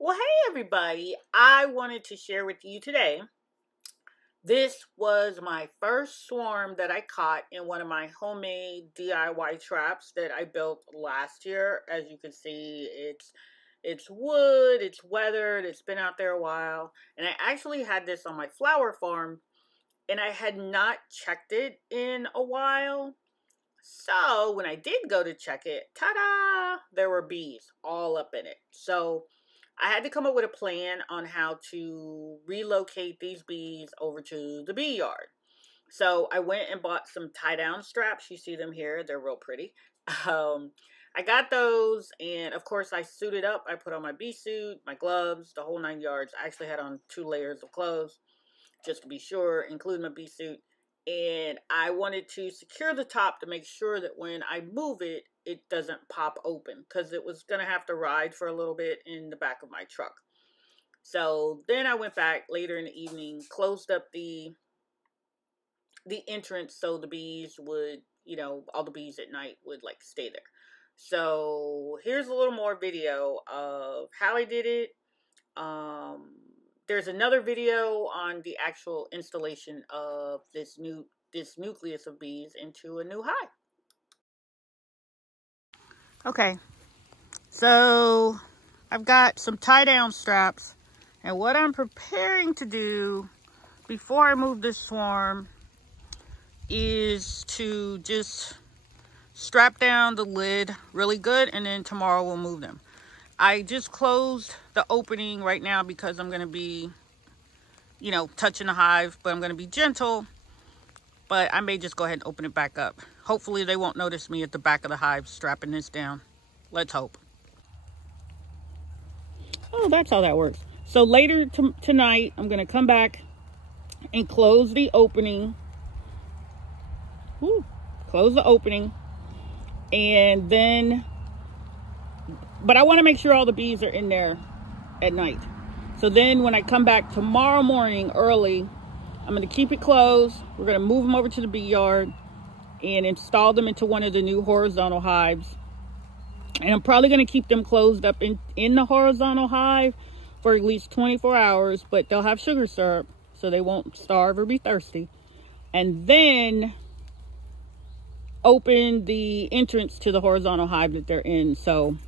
Well, hey everybody, I wanted to share with you today. This was my first swarm that I caught in one of my homemade DIY traps that I built last year. As you can see, it's wood, it's weathered, it's been out there a while. And I actually had this on my flower farm and I had not checked it in a while. So when I did go to check it, ta-da, there were bees all up in it. So I had to come up with a plan on how to relocate these bees over to the bee yard. So I went and bought some tie-down straps. You see them here. They're real pretty. Um, I got those, and of course I suited up. I put on my bee suit, my gloves, the whole 9 yards. I actually had on 2 layers of clothes just to be sure, including my bee suit. And I wanted to secure the top to make sure that when I move it, it doesn't pop open because it was going to have to ride for a little bit in the back of my truck. So then I went back later in the evening, closed up the entrance so the bees would, all the bees at night would like stay there. So here's a little more video of how I did it. There's another video on the actual installation of this nucleus of bees into a new hive. Okay, so I've got some tie-down straps, and what I'm preparing to do before I move this swarm is to just strap down the lid really good, and then tomorrow we'll move them. I just closed the opening right now because I'm going to be, touching the hive, but I'm going to be gentle. But I may just go ahead and open it back up. Hopefully they won't notice me at the back of the hive strapping this down. Let's hope. Oh, that's how that works. So later tonight, I'm going to come back and close the opening. Close the opening. And then... But I want to make sure all the bees are in there at night. So then when I come back tomorrow morning early, I'm going to keep it closed. We're going to move them over to the bee yard and install them into one of the new horizontal hives. And I'm probably going to keep them closed up in the horizontal hive for at least 24 hours. But they'll have sugar syrup so they won't starve or be thirsty. And then open the entrance to the horizontal hive that they're in so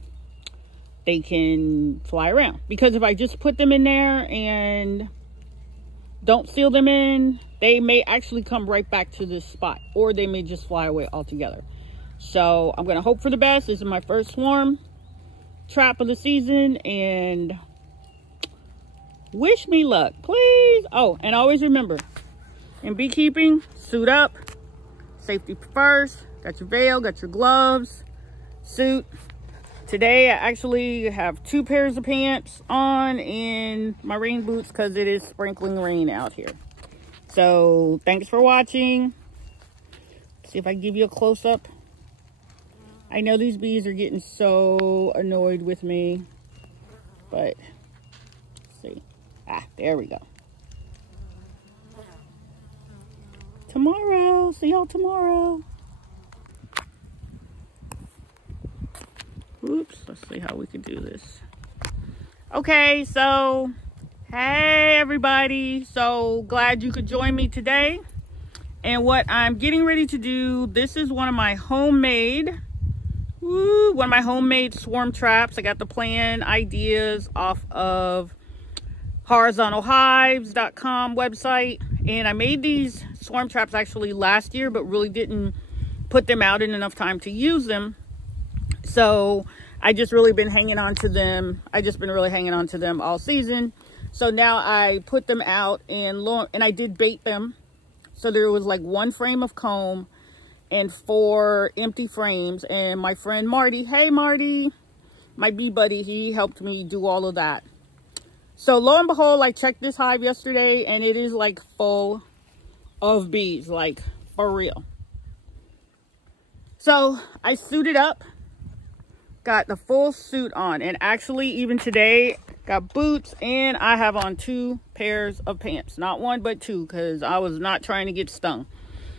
they can fly around. Because if I just put them in there and don't seal them in, they may actually come right back to this spot, or they may just fly away altogether. So I'm going to hope for the best. This is my first swarm trap of the season, and wish me luck, please. Oh, and always remember, in beekeeping, suit up, safety first. Got your veil, got your gloves, suit. Today I actually have 2 pairs of pants on and my rain boots because it is sprinkling rain out here. So thanks for watching. See if I can give you a close-up. I know these bees are getting so annoyed with me, but let's see. There we go. Tomorrow. See y'all tomorrow. Oops, let's see how we can do this. Okay, so hey everybody. So glad you could join me today. And what I'm getting ready to do, this is one of my homemade swarm traps. I got the plan ideas off of horizontalhives.com website. And I made these swarm traps actually last year, but really didn't put them out in enough time to use them. So I just really been hanging on to them. I just been really hanging on to them all season. So now I put them out and I did bait them. So there was like 1 frame of comb and 4 empty frames. And my friend Marty, hey Marty, my bee buddy, he helped me do all of that. So lo and behold, I checked this hive yesterday and it is like full of bees, like for real. So I suited up. Got the full suit on, and actually even today got boots, and I have on 2 pairs of pants. Not 1 but 2, because I was not trying to get stung.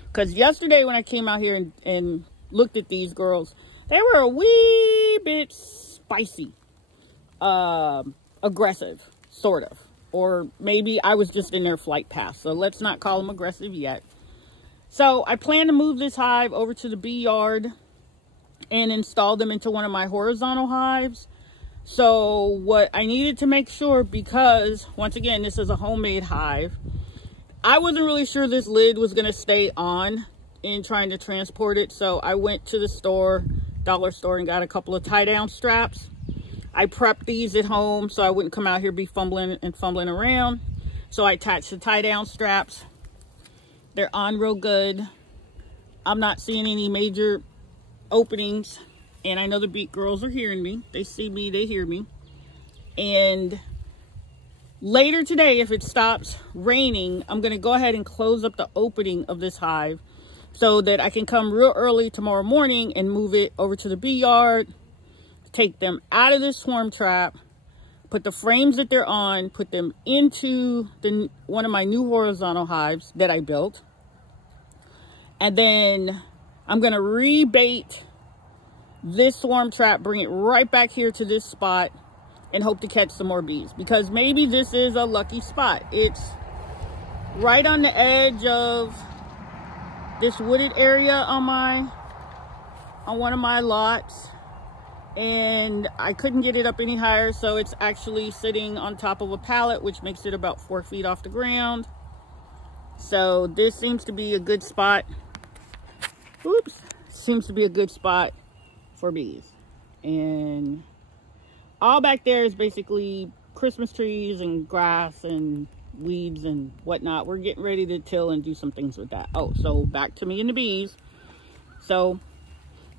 Because yesterday when I came out here and looked at these girls, they were a wee bit spicy. aggressive, sort of. Or maybe I was just in their flight path. So let's not call them aggressive yet. So I plan to move this hive over to the bee yard and install them into one of my horizontal hives. So what I needed to make sure, because once again, this is a homemade hive, I wasn't really sure this lid was going to stay on in trying to transport it. So I went to the store, dollar store, and got a couple of tie down straps. I prepped these at home so I wouldn't come out here be fumbling around. So I attached the tie down straps. They're on real good. I'm not seeing any major openings. And I know the beak girls are hearing me. They see me, they hear me. And later today, if it stops raining, I'm going to go ahead and close up the opening of this hive so that I can come real early tomorrow morning and move it over to the bee yard, take them out of this swarm trap, put the frames that they're on, put them into one of my new horizontal hives that I built. And then I'm going to rebait this swarm trap, bring it right back here to this spot, and hope to catch some more bees, because maybe this is a lucky spot. It's right on the edge of this wooded area on one of my lots. And I couldn't get it up any higher, so it's actually sitting on top of a pallet, which makes it about 4 feet off the ground. So this seems to be a good spot. Oops, seems to be a good spot for bees. And all back there is basically Christmas trees and grass and weeds and whatnot. We're getting ready to till and do some things with that. Oh, so back to me and the bees. So,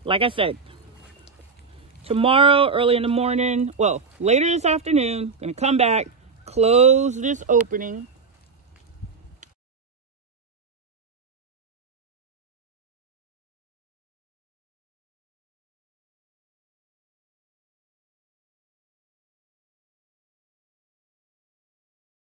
like I said, tomorrow, early in the morning, well, later this afternoon, gonna come back, close this opening,